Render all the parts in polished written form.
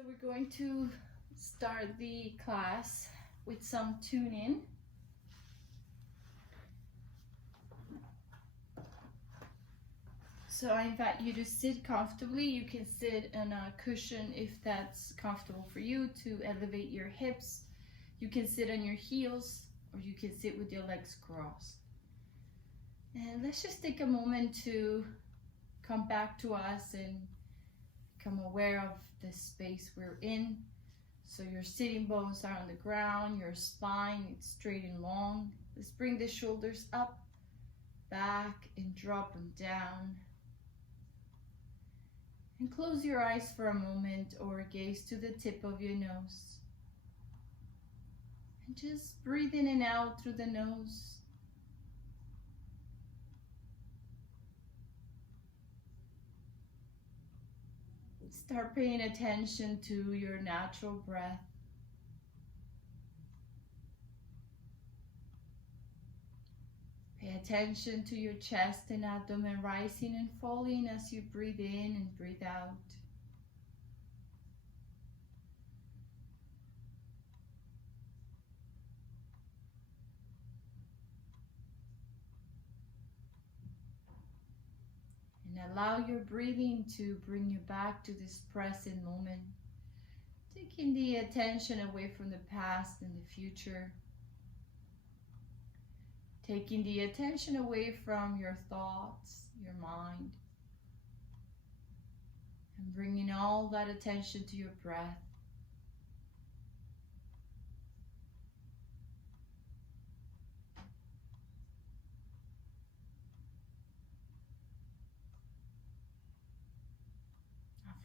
So we're going to start the class with some tuning. So I invite you to sit comfortably. You can sit on a cushion if that's comfortable for you to elevate your hips. You can sit on your heels or you can sit with your legs crossed. And let's just take a moment to come back to us and become aware of the space we're in. So your sitting bones are on the ground, your spine is straight and long. Let's bring the shoulders up, back, and drop them down. And close your eyes for a moment or gaze to the tip of your nose. And just breathe in and out through the nose. Start paying attention to your natural breath. Pay attention to your chest and abdomen rising and falling as you breathe in and breathe out. And allow your breathing to bring you back to this present moment, taking the attention away from the past and the future, taking the attention away from your thoughts, your mind, and bringing all that attention to your breath.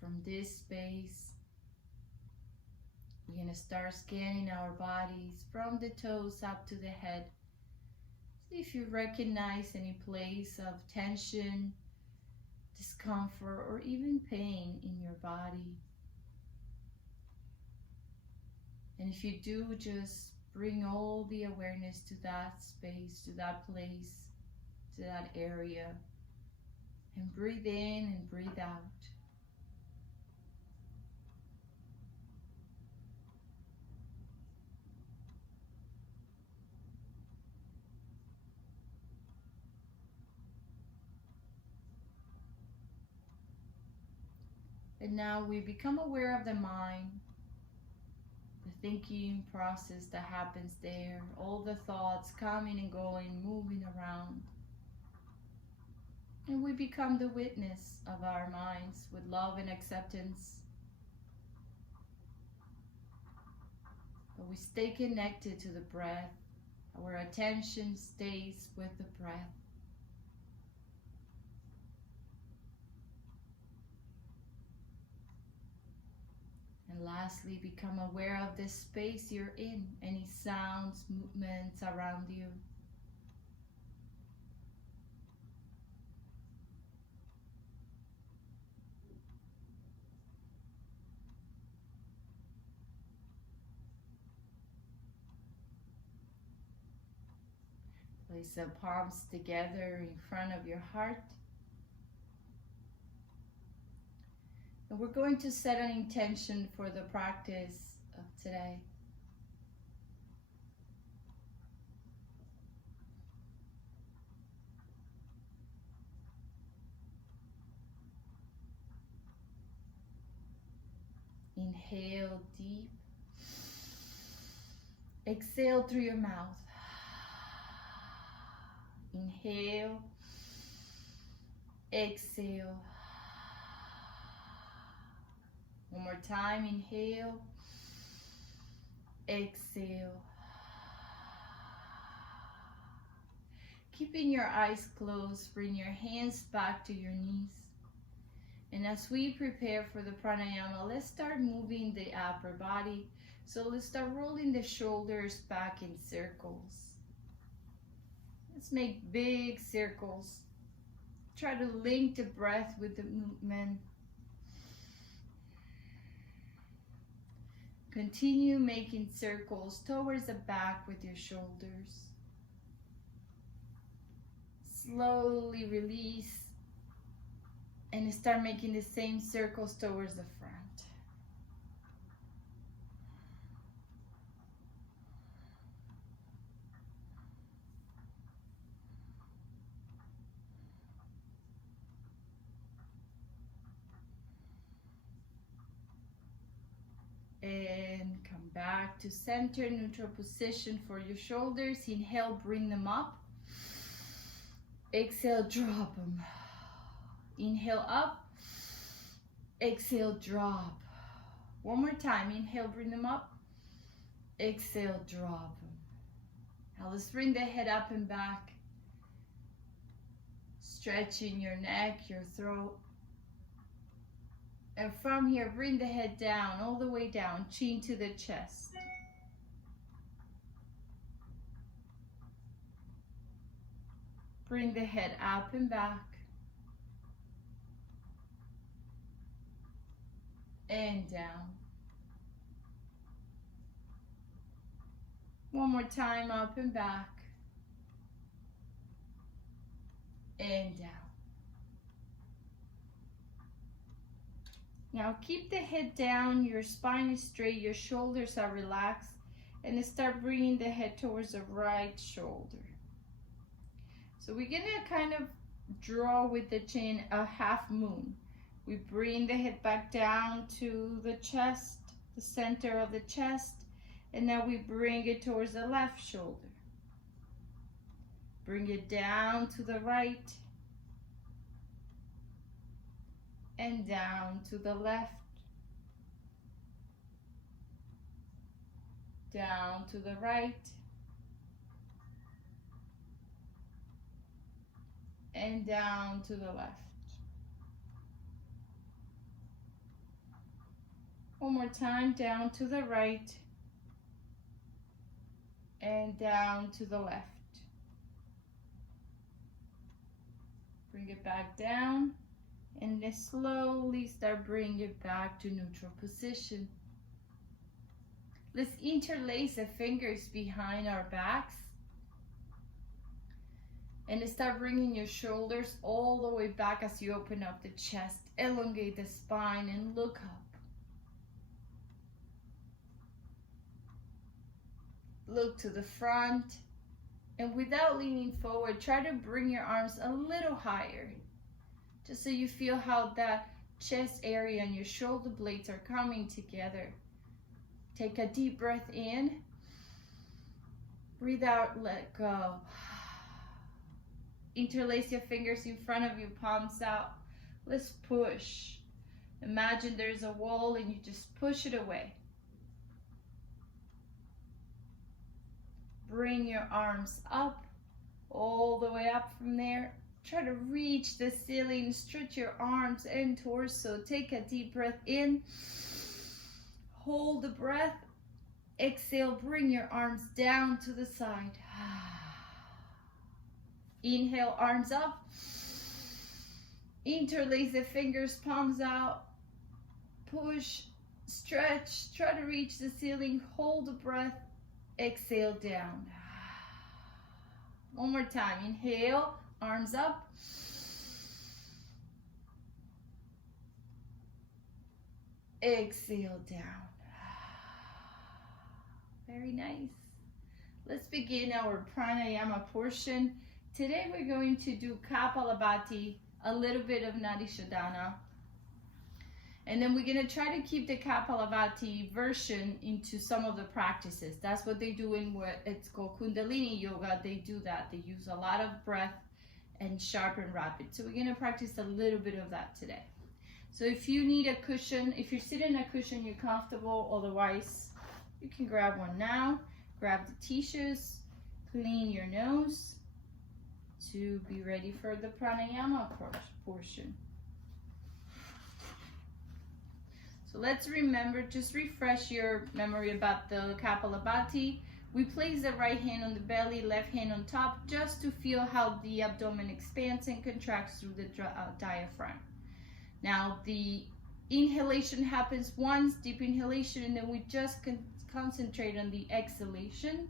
From this space, we're going to start scanning our bodies from the toes up to the head. See if you recognize any place of tension, discomfort, or even pain in your body. And if you do, just bring all the awareness to that space, to that place, to that area. And breathe in and breathe out. And now we become aware of the mind, the thinking process that happens there, all the thoughts coming and going, moving around. And we become the witness of our minds with love and acceptance. But we stay connected to the breath. Our attention stays with the breath. And lastly, become aware of the space you're in, any sounds, movements around you. Place the palms together in front of your heart. And we're going to set an intention for the practice of today. Inhale deep. Exhale through your mouth. Inhale. Exhale. One more time, inhale, exhale. Keeping your eyes closed, bring your hands back to your knees. And as we prepare for the pranayama, let's start moving the upper body. So let's start rolling the shoulders back in circles. Let's make big circles. Try to link the breath with the movement. Continue making circles towards the back with your shoulders. Slowly release and start making the same circles towards the front. back to center, neutral position for your shoulders. Inhale, bring them up. Exhale, drop them. Inhale, up. Exhale, drop. One more time. Inhale, bring them up. Exhale, drop them. Now let's bring the head up and back. Stretching your neck, your throat. And from here, bring the head down, all the way down, chin to the chest. Bring the head up and back. And down. One more time, up and back. And down. Now keep the head down, your spine is straight, your shoulders are relaxed, and start bringing the head towards the right shoulder. So we're gonna kind of draw with the chin a half moon. We bring the head back down to the chest, the center of the chest, and now we bring it towards the left shoulder. Bring it down to the right, and down to the left, down to the right, and down to the left. One more time, down to the right, and down to the left. Bring it back down. And then slowly start bringing it back to neutral position. Let's interlace the fingers behind our backs. And start bringing your shoulders all the way back as you open up the chest. Elongate the spine and look up. Look to the front. And without leaning forward, try to bring your arms a little higher. Just so you feel how that chest area and your shoulder blades are coming together. Take a deep breath in. Breathe out, let go. Interlace your fingers in front of you, palms out. Let's push. Imagine there's a wall and you just push it away. Bring your arms up, all the way up from there. Try to reach the ceiling, stretch your arms and torso. Take a deep breath in. Hold the breath. Exhale, bring your arms down to the side. Inhale, arms up. Interlace the fingers, palms out. Push, stretch, try to reach the ceiling. Hold the breath. Exhale, down. One more time. Inhale. Arms up. Exhale down. Very nice. Let's begin our pranayama portion. Today we're going to do Kapalabhati, a little bit of Nadi Shodhana. And then we're going to try to keep the Kapalabhati version into some of the practices. That's what they do in what it's called Kundalini Yoga. They do that. They use a lot of breath and sharp and rapid. So we're going to practice a little bit of that today. So if you need a cushion, if you're sitting in a cushion, you're comfortable. Otherwise, you can grab one now. Grab the tissues, clean your nose to be ready for the pranayama portion. So let's remember, just refresh your memory about the Kapalabhati. We place the right hand on the belly, left hand on top, just to feel how the abdomen expands and contracts through the diaphragm. Now, the inhalation happens once, deep inhalation, and then we just concentrate on the exhalation,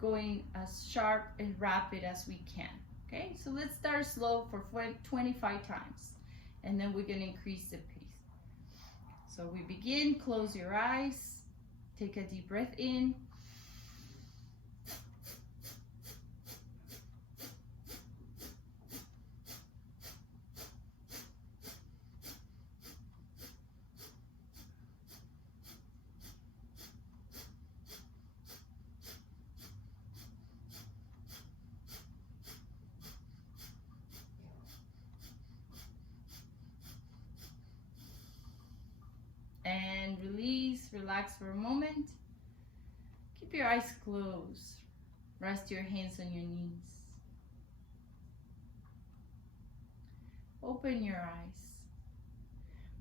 going as sharp and rapid as we can. Okay, so let's start slow for 25 times, and then we're going to increase the pace. So we begin, close your eyes, take a deep breath in. and release. Relax for a moment. Keep your eyes closed. Rest your hands on your knees. Open your eyes.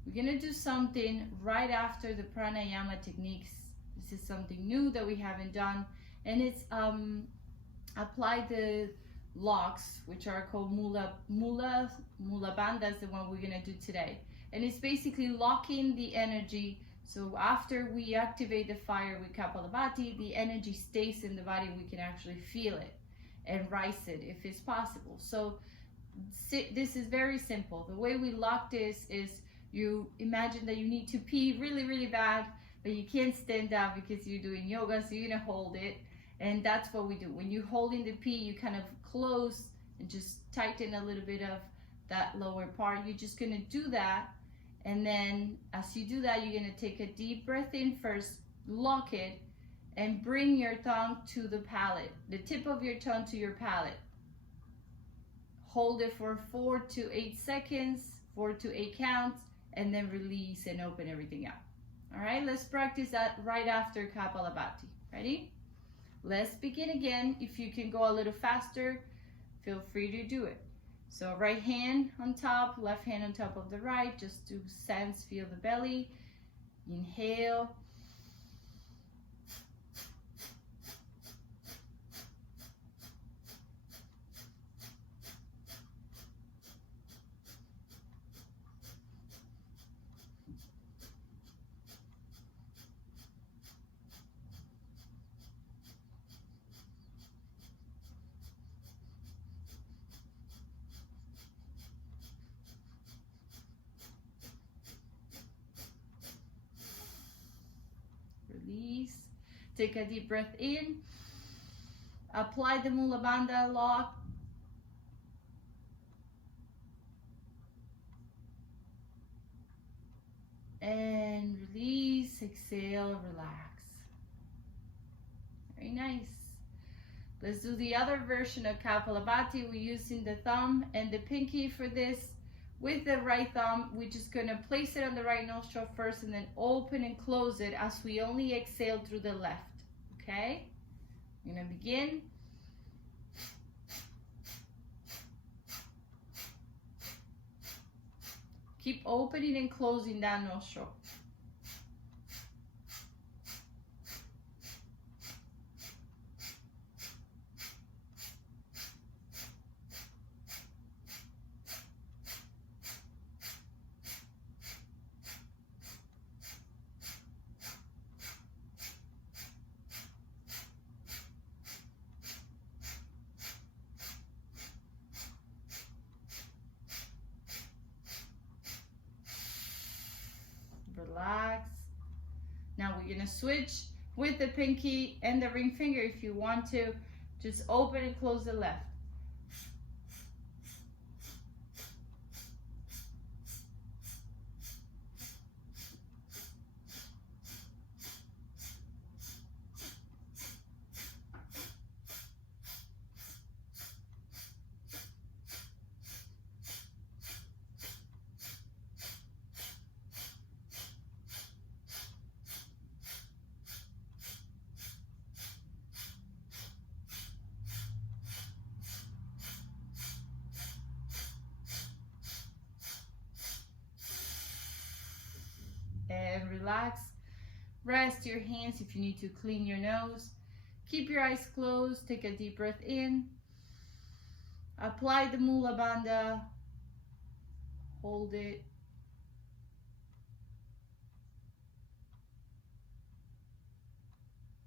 We're going to do something right after the pranayama techniques. This is something new that we haven't done, and it's apply the locks, which are called mula bandhas, the one we're going to do today. And it's basically locking the energy. So after we activate the fire with Kapalabhati, the energy stays in the body. We can actually feel it and rise it if it's possible. So this is very simple. The way we lock this is you imagine that you need to pee really, really bad, but you can't stand up because you're doing yoga, so you're gonna hold it. And that's what we do. When you're holding the pee, you kind of close and just tighten a little bit of that lower part. You're just gonna do that. And then as you do that, you're gonna take a deep breath in first, lock it, and bring your tongue to the palate, the tip of your tongue to your palate. Hold it for 4 to 8 seconds, 4 to 8 counts, and then release and open everything up. All right, let's practice that right after Kapalabhati. Ready? Let's begin again. If you can go a little faster, feel free to do it. So right hand on top, left hand on top of the right, just to sense, feel the belly. Inhale. Release. Take a deep breath in. Apply the Mula Bandha lock. And release. Exhale. Relax. Very nice. Let's do the other version of Kapalabhati. We're using the thumb and the pinky for this. With the right thumb, we're just going to place it on the right nostril first and then open and close it as we only exhale through the left. Okay? We're going to begin. Keep opening and closing that nostril. Relax. Now we're going to switch with the pinky and the ring finger. If you want to, just open and close the left. And relax. Rest your hands if you need to clean your nose. Keep your eyes closed. Take a deep breath in. Apply the Mula Bandha. Hold it.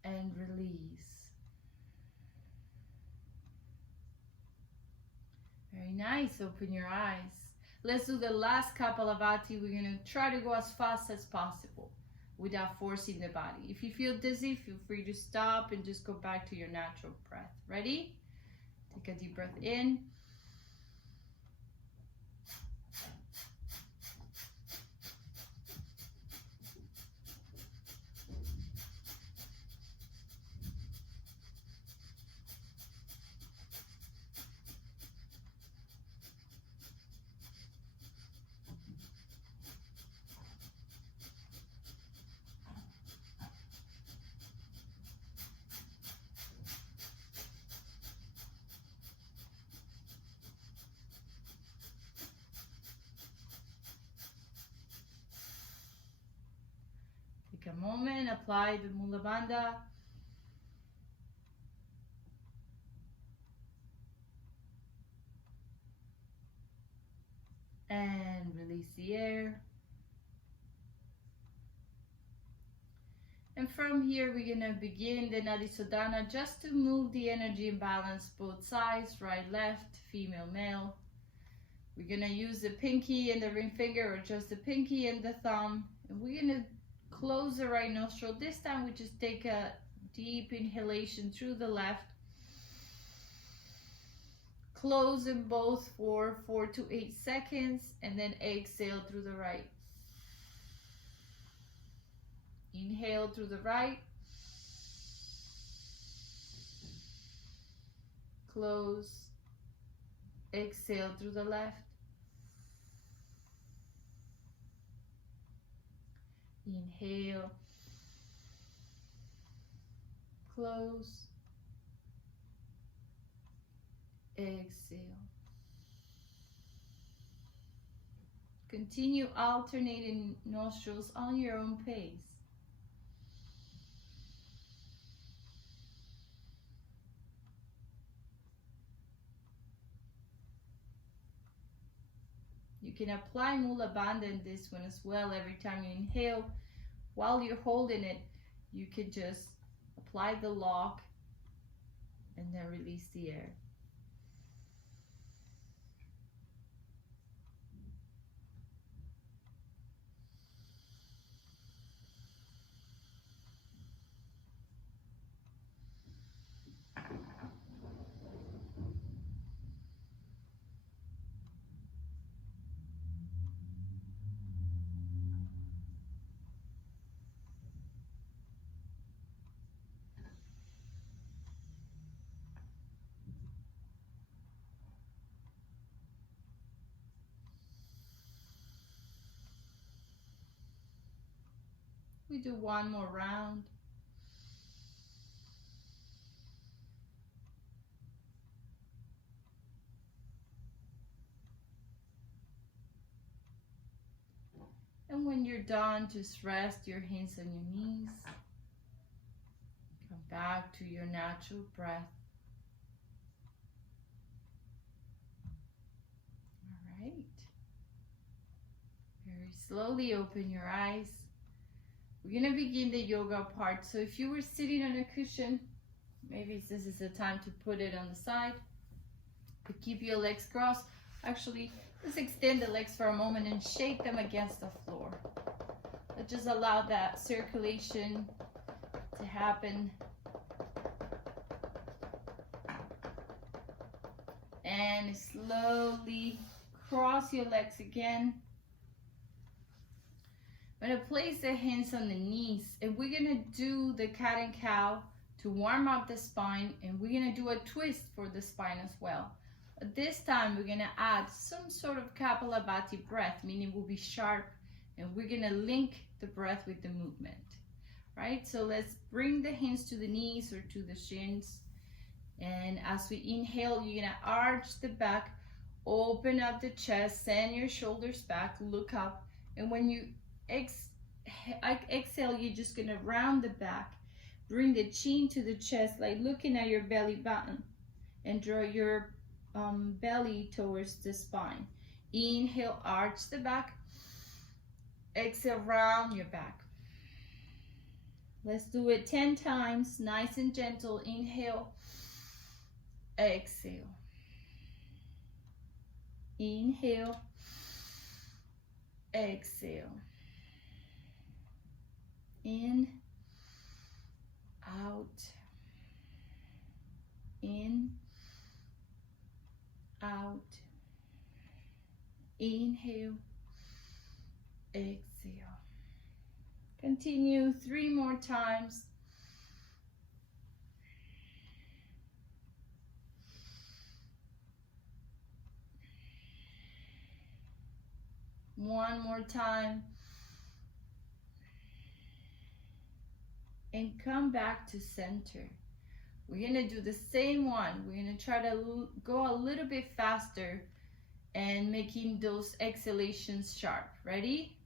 And release. Very nice. Open your eyes. Let's do the last Kapalabhati. We're going to try to go as fast as possible without forcing the body. If you feel dizzy, feel free to stop and just go back to your natural breath. Ready? Take a deep breath in. a moment, apply the Mula Bandha. And release the air. And from here, we're going to begin the Nadi Sodhana just to move the energy in balance, both sides, right, left, female, male. We're going to use the pinky and the ring finger, or just the pinky and the thumb. And we're going to close the right nostril. This time, we just take a deep inhalation through the left. Close in both for 4 to 8 seconds, and then exhale through the right. Inhale through the right. Close. Exhale through the left. Inhale. Close. Exhale. Continue alternating nostrils on your own pace. You can apply Mula Bandha in this one as well. Every time you inhale, while you're holding it, you can just apply the lock and then release the air. We do one more round. And when you're done, just rest your hands on your knees. Come back to your natural breath. All right. Very slowly open your eyes. We're going to begin the yoga part. So if you were sitting on a cushion, maybe this is the time to put it on the side. But keep your legs crossed. Actually, just extend the legs for a moment and shake them against the floor. But just allow that circulation to happen. And slowly cross your legs again. I'm going to place the hands on the knees, and we're going to do the cat and cow to warm up the spine, and we're going to do a twist for the spine as well. But this time we're going to add some sort of Kapalabhati breath, meaning we'll be sharp, and we're going to link the breath with the movement. Right? So let's bring the hands to the knees or to the shins, and as we inhale, you're going to arch the back, open up the chest, send your shoulders back, look up, and when you exhale, you're just going to round the back. Bring the chin to the chest, like looking at your belly button, and draw your belly towards the spine. Inhale, arch the back. Exhale, round your back. Let's do it 10 times, nice and gentle. Inhale, exhale. Inhale, exhale. In, out, in, out, inhale, exhale. Continue 3 more times. One more time. And come back to center. We're going to do the same one. We're going to try to go a little bit faster and making those exhalations sharp. Ready?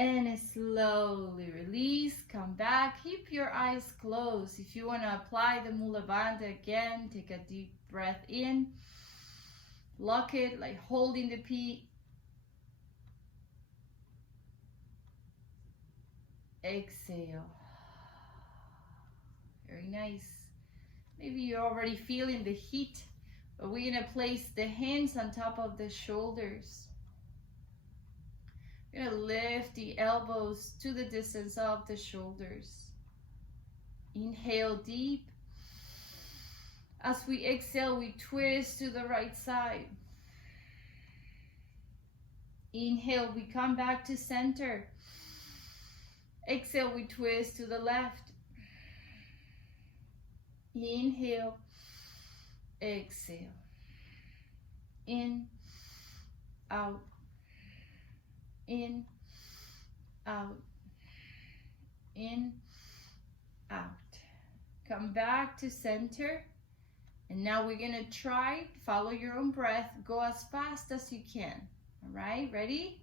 And slowly release, come back, keep your eyes closed. If you want to apply the Mula Bandha again, take a deep breath in, lock it like holding the feet, exhale. Very nice. Maybe you're already feeling the heat, but we're going to place the hands on top of the shoulders. We're going to lift the elbows to the distance of the shoulders. Inhale deep. As we exhale, we twist to the right side. Inhale, we come back to center. Exhale, we twist to the left. Inhale, exhale. In, out, in, out, in, out. Come back to center. And now we're going to try, follow your own breath, go as fast as you can. All right, ready?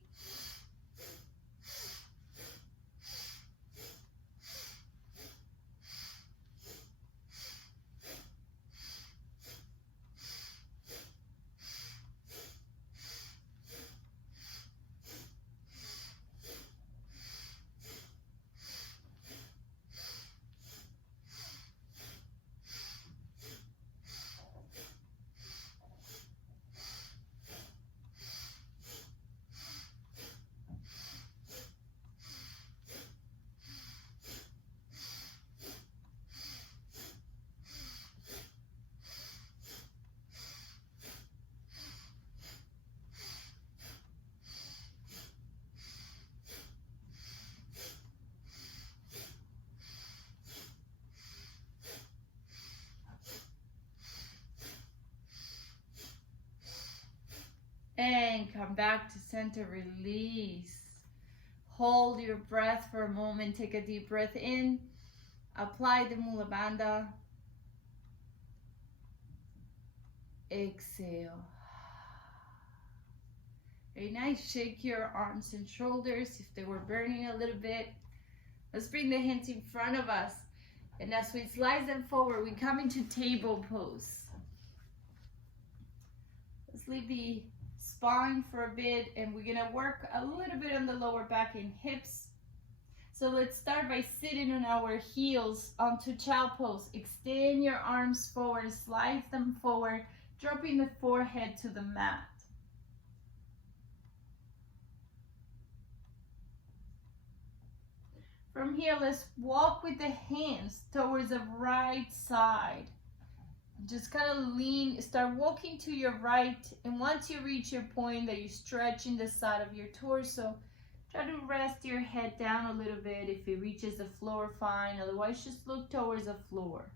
And come back to center, release. Hold your breath for a moment, take a deep breath in, apply the Mula Bandha, exhale. Very nice, shake your arms and shoulders if they were burning a little bit. Let's bring the hands in front of us, and as we slide them forward, we come into table pose. Let's leave the spine for a bit, and we're gonna work a little bit on the lower back and hips. So let's start by sitting on our heels onto child pose. Extend your arms forward, slide them forward, dropping the forehead to the mat. From here, let's walk with the hands towards the right side. Just kind of lean, start walking to your right, and once you reach your point that you're stretching the side of your torso, try to rest your head down a little bit. If it reaches the floor, fine. Otherwise, just look towards the floor.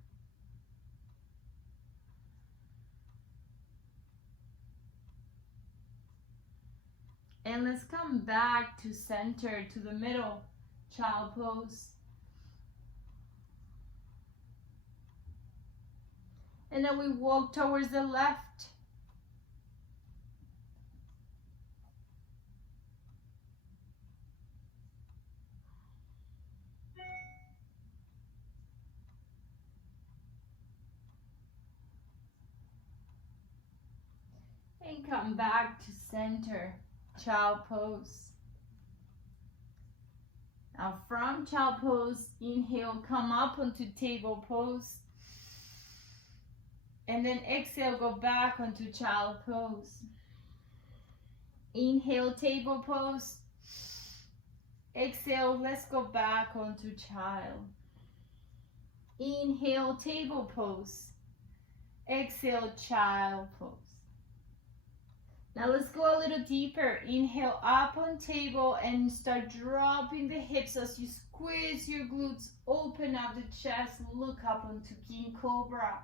And let's come back to center, to the middle, child pose. And then we walk towards the left. And come back to center, child pose. Now from child pose, inhale, come up onto table pose. And then exhale, go back onto child pose. Inhale, table pose. Exhale, let's go back onto child. Inhale, table pose. Exhale, child pose. Now let's go a little deeper. Inhale, up on table and start dropping the hips as you squeeze your glutes, open up the chest, look up onto King Cobra.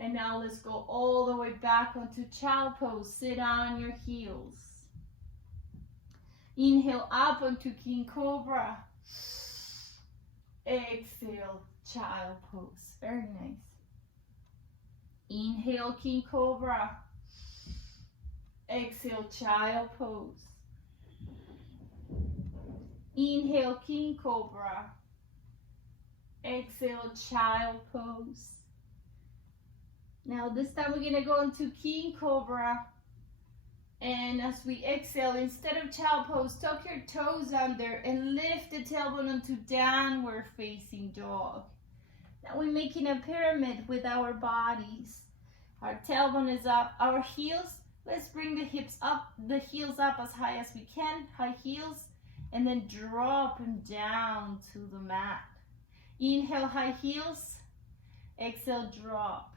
And now let's go all the way back onto child pose. Sit on your heels. Inhale up onto King Cobra. Exhale, child pose. Very nice. Inhale, King Cobra. Exhale, child pose. Inhale, King Cobra. Exhale, Child Pose. Now this time we're gonna go into King Cobra. And as we exhale, instead of Child Pose, tuck your toes under and lift the tailbone onto Downward Facing Dog. Now we're making a pyramid with our bodies. Our tailbone is up, our heels, let's bring the hips up, the heels up as high as we can, high heels, and then drop them down to the mat. Inhale, high heels. Exhale, drop.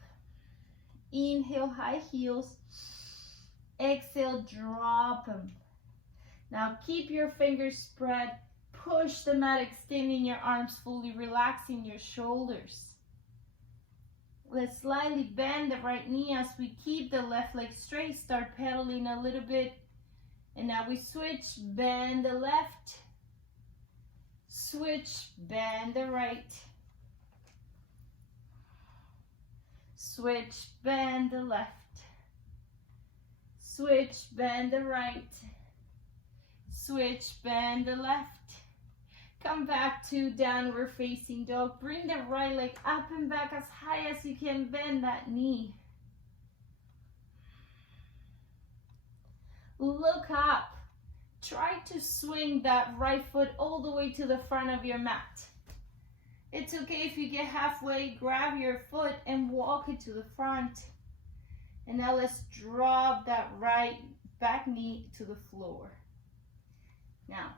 Inhale, high heels. Exhale, drop them. Now keep your fingers spread. Push the mat, extending your arms fully, relaxing your shoulders. Let's slightly bend the right knee as we keep the left leg straight. Start pedaling a little bit. And now we switch, bend the left. Switch, bend the right. Switch, bend the left. Switch, bend the right. Switch, bend the left. Come back to Downward Facing Dog. Bring the right leg up and back as high as you can. Bend that knee. Look up. Try to swing that right foot all the way to the front of your mat. It's okay if you get halfway, grab your foot and walk it to the front. And now let's drop that right back knee to the floor. Now,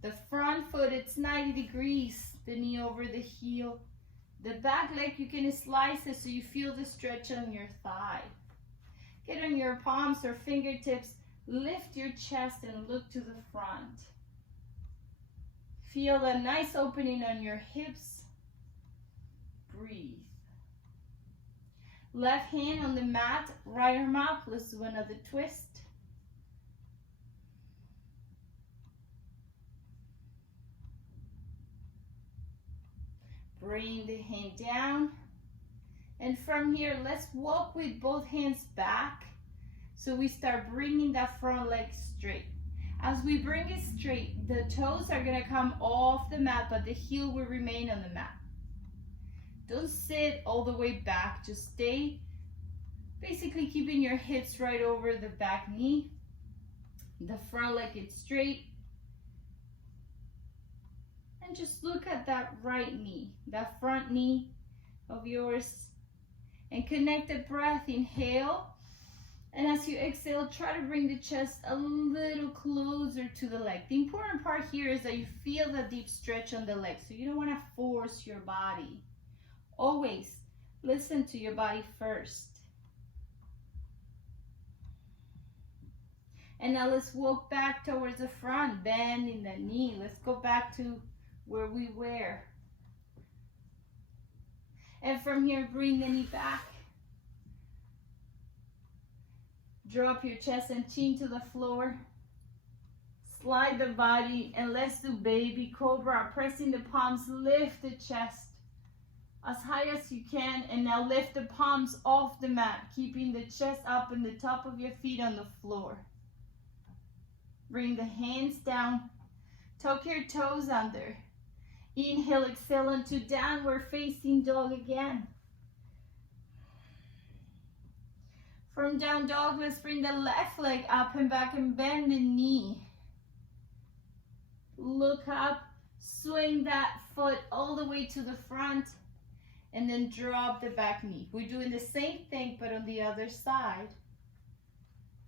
the front foot, it's 90 degrees, the knee over the heel. The back leg, you can slice it so you feel the stretch on your thigh. Get on your palms or fingertips, lift your chest and look to the front. Feel a nice opening on your hips. Breathe. Left hand on the mat, right arm up. Let's do another twist. Bring the hand down. And from here, let's walk with both hands back. So we start bringing that front leg straight. As we bring it straight, the toes are gonna come off the mat, but the heel will remain on the mat. Don't sit all the way back, just stay basically keeping your hips right over the back knee. The front leg is straight. And just look at that right knee, that front knee of yours. And connect the breath, inhale. And as you exhale, try to bring the chest a little closer to the leg. The important part here is that you feel the deep stretch on the leg, so you don't want to force your body. Always listen to your body first. And now let's walk back towards the front, bending the knee. Let's go back to where we were. And from here, bring the knee back. Drop your chest and chin to the floor. Slide the body and let's do baby cobra. Pressing the palms, lift the chest as high as you can, and now lift the palms off the mat, keeping the chest up and the top of your feet on the floor. Bring the hands down, tuck your toes under. Inhale, exhale into Downward Facing Dog again. From Down Dog, let's bring the left leg up and back and bend the knee. Look up, swing that foot all the way to the front, and then drop the back knee. We're doing the same thing, but on the other side.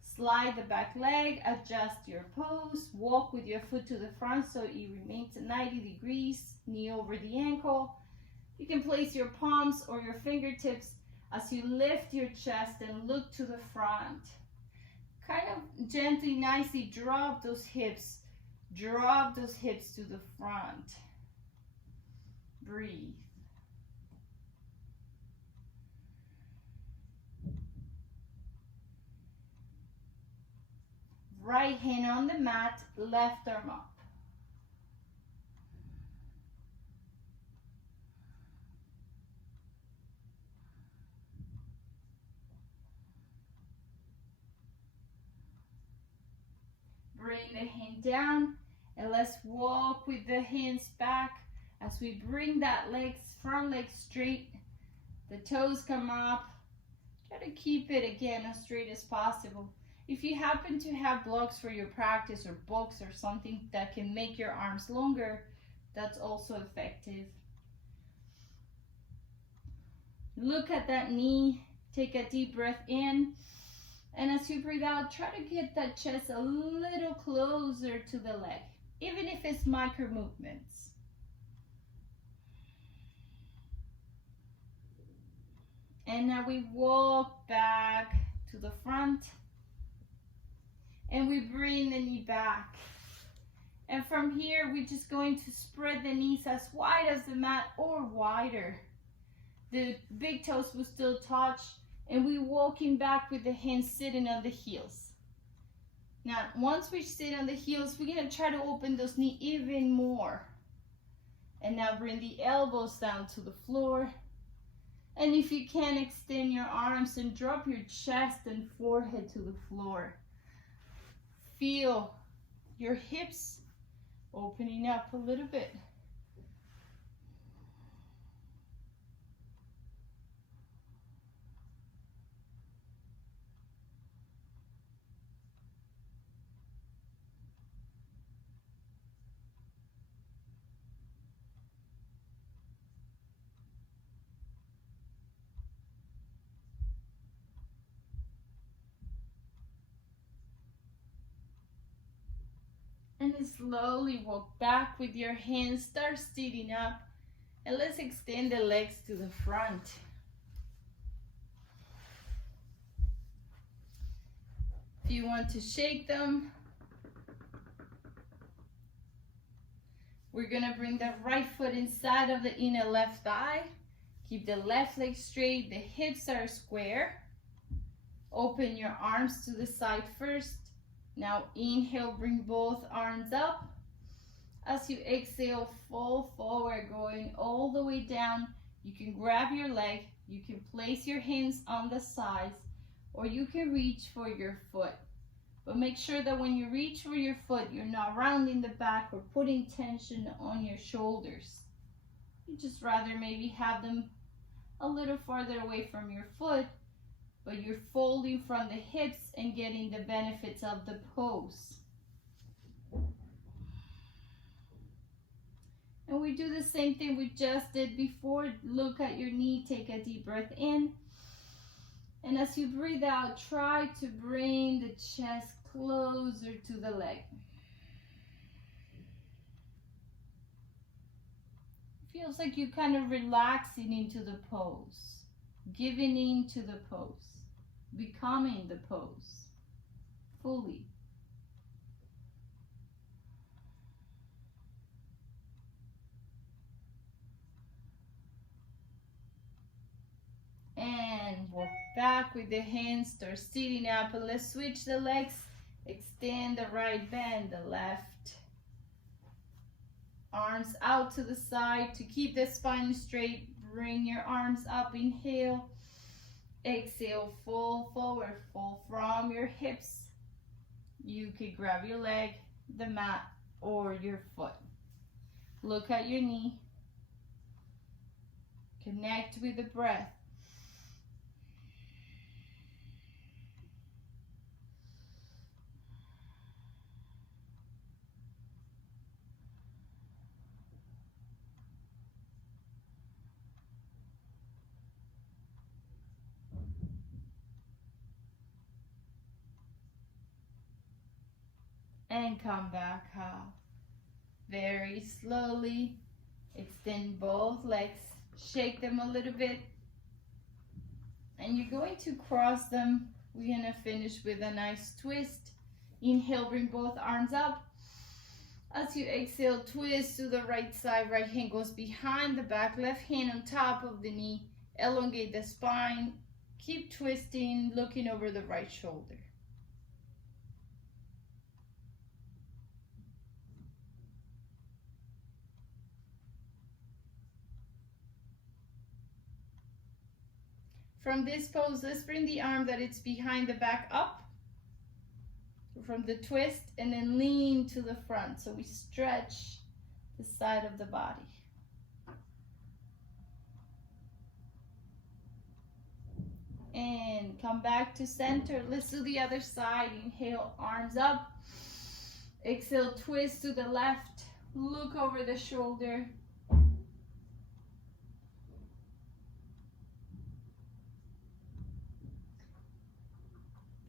Slide the back leg, adjust your pose, walk with your foot to the front so it remains at 90 degrees, knee over the ankle. You can place your palms or your fingertips as you lift your chest and look to the front. Kind of gently, nicely drop those hips. Drop those hips to the front. Breathe. Right hand on the mat, left arm up. Bring the hand down And let's walk with the hands back as we bring that front leg straight. The toes come up. Try to keep it again as straight as possible. If you happen to have blocks for your practice or books or something that can make your arms longer, that's also effective. Look at that knee. Take a deep breath in. And as you breathe out, try to get that chest a little closer to the leg, even if it's micro movements. And now we walk back to the front. And we bring the knee back. And from here, we're just going to spread the knees as wide as the mat or wider. The big toes will still touch, and we're walking back with the hands sitting on the heels. Now, once we sit on the heels, we're gonna try to open those knees even more. And now bring the elbows down to the floor. And if you can, extend your arms and drop your chest and forehead to the floor. Feel your hips opening up a little bit. And slowly walk back with your hands, start sitting up, and let's extend the legs to the front. If you want to shake them, we're gonna bring the right foot inside of the inner left thigh. Keep the left leg straight, the hips are square. Open your arms to the side first. Now inhale, bring both arms up. As you exhale, fall forward, going all the way down. You can grab your leg, you can place your hands on the sides, or you can reach for your foot. But make sure that when you reach for your foot, you're not rounding the back or putting tension on your shoulders. You just rather maybe have them a little farther away from your foot, but you're folding from the hips and getting the benefits of the pose. And we do the same thing we just did before. Look at your knee, take a deep breath in. And as you breathe out, try to bring the chest closer to the leg. Feels like you're kind of relaxing into the pose, giving into the pose, becoming the pose fully. And walk back with the hands, start sitting up, and let's switch the legs. Extend the right, bend the left. Arms out to the side to keep the spine straight. Bring your arms up, inhale. Exhale, fall forward, fall from your hips. You could grab your leg, the mat, or your foot. Look at your knee. Connect with the breath. And come back up. Very slowly. Extend both legs. Shake them a little bit. And you're going to cross them. We're going to finish with a nice twist. Inhale, bring both arms up. As you exhale, twist to the right side. Right hand goes behind the back. Left hand on top of the knee. Elongate the spine. Keep twisting, looking over the right shoulder. From this pose, let's bring the arm that it's behind the back up. from the twist, and then lean to the front. So we stretch the side of the body. And come back to center. Let's do the other side. Inhale, arms up. Exhale, twist to the left. Look over the shoulder.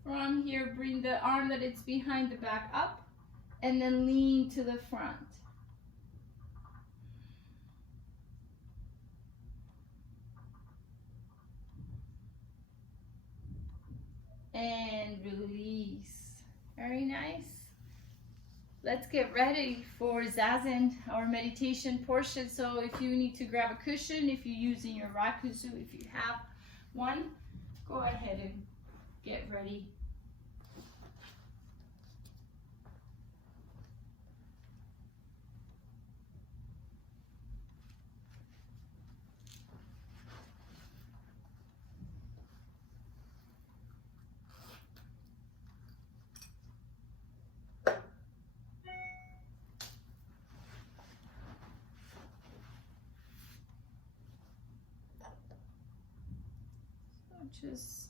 From here, bring the arm that it's behind the back up, and then lean to the front. And release. Very nice. Let's get ready for Zazen, our meditation portion. So if you need to grab a cushion, if you're using your rakusu, if you have one, go ahead and get ready. Just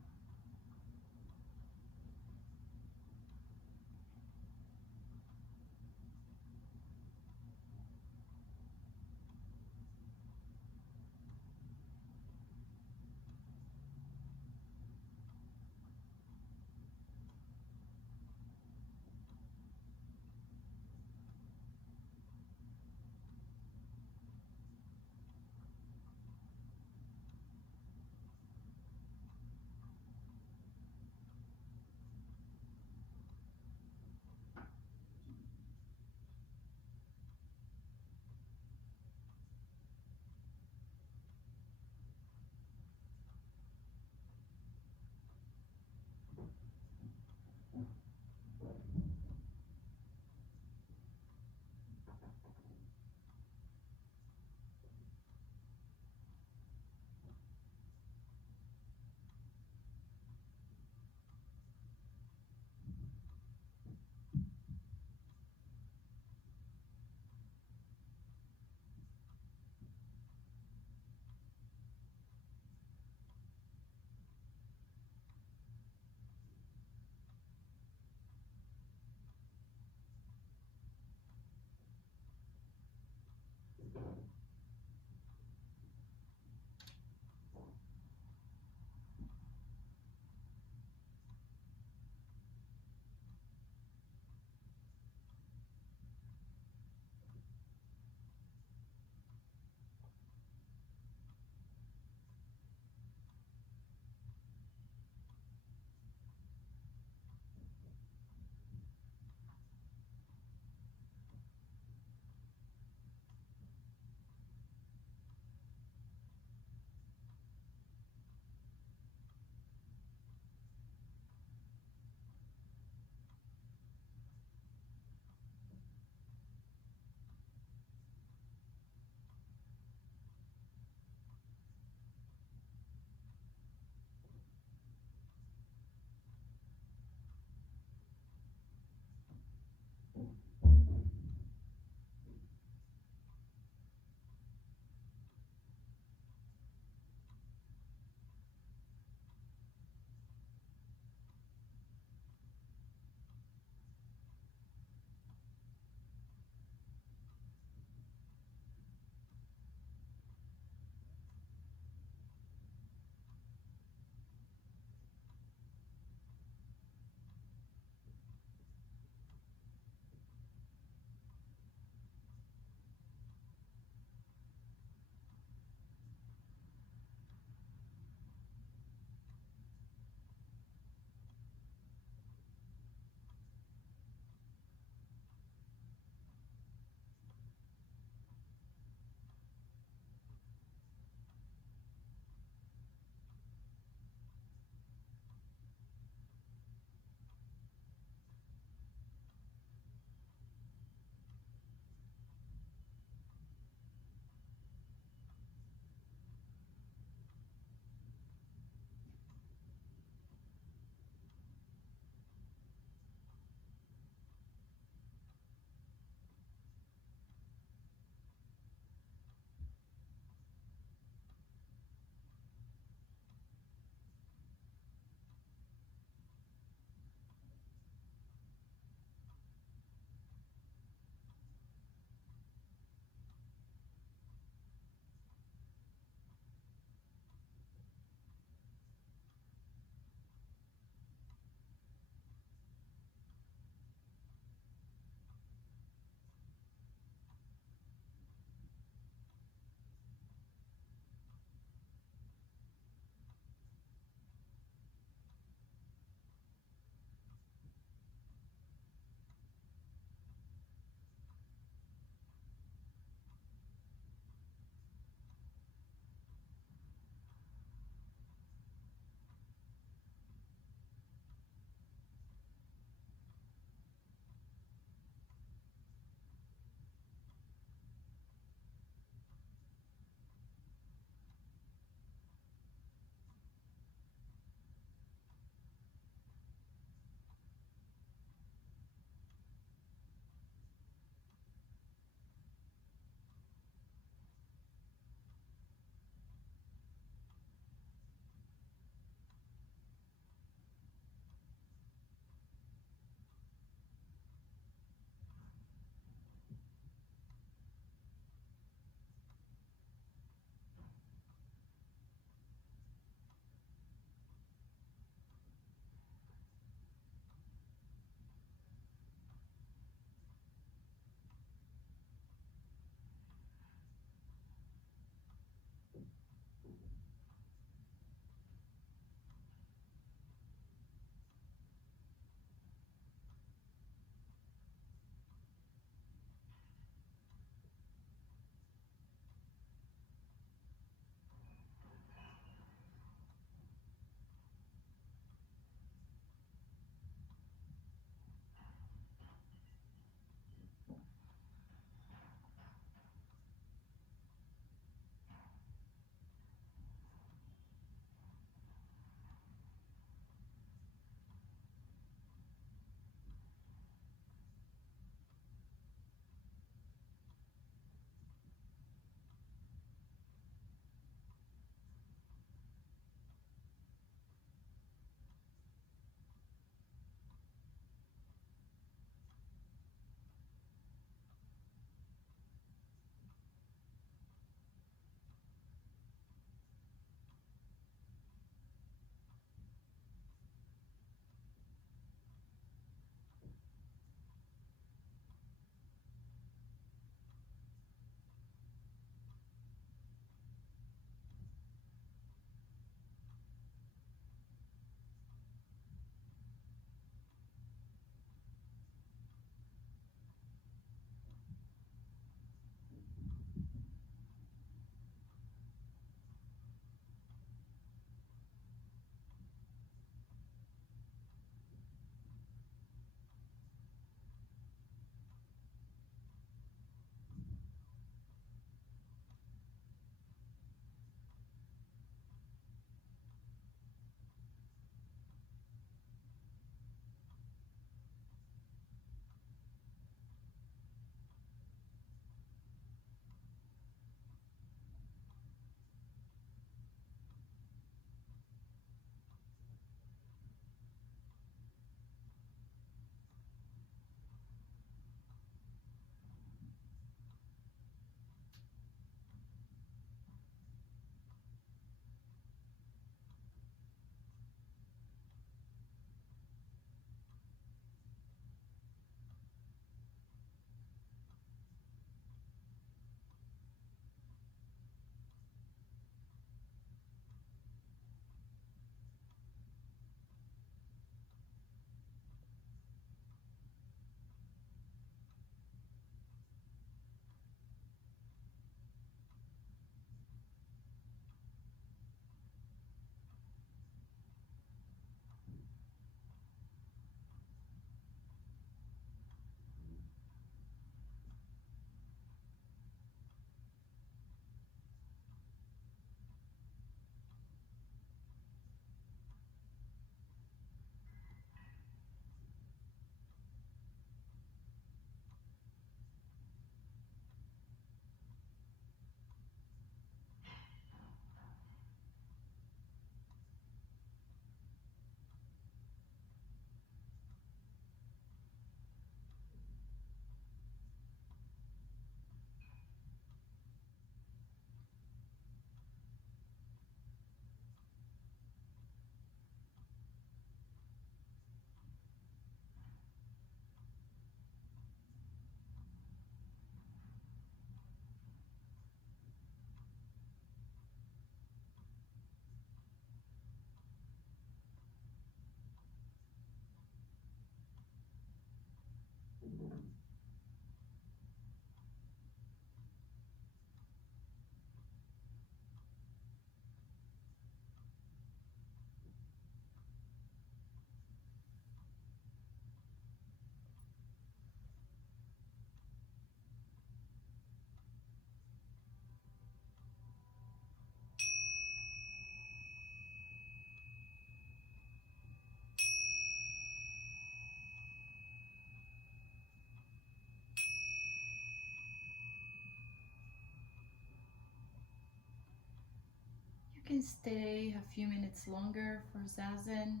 You can stay a few minutes longer for Zazen.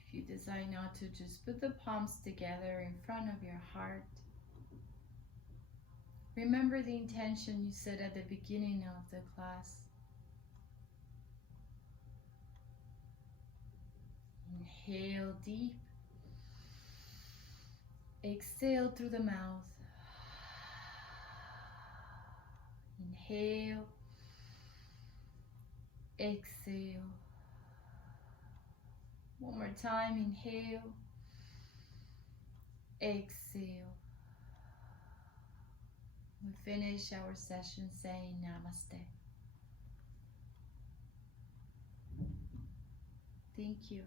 If you decide not to, just put the palms together in front of your heart. Remember the intention you set at the beginning of the class. Inhale deep. Exhale through the mouth. Inhale. Exhale. One more time. Inhale. Exhale. We finish our session saying Namaste. Thank you.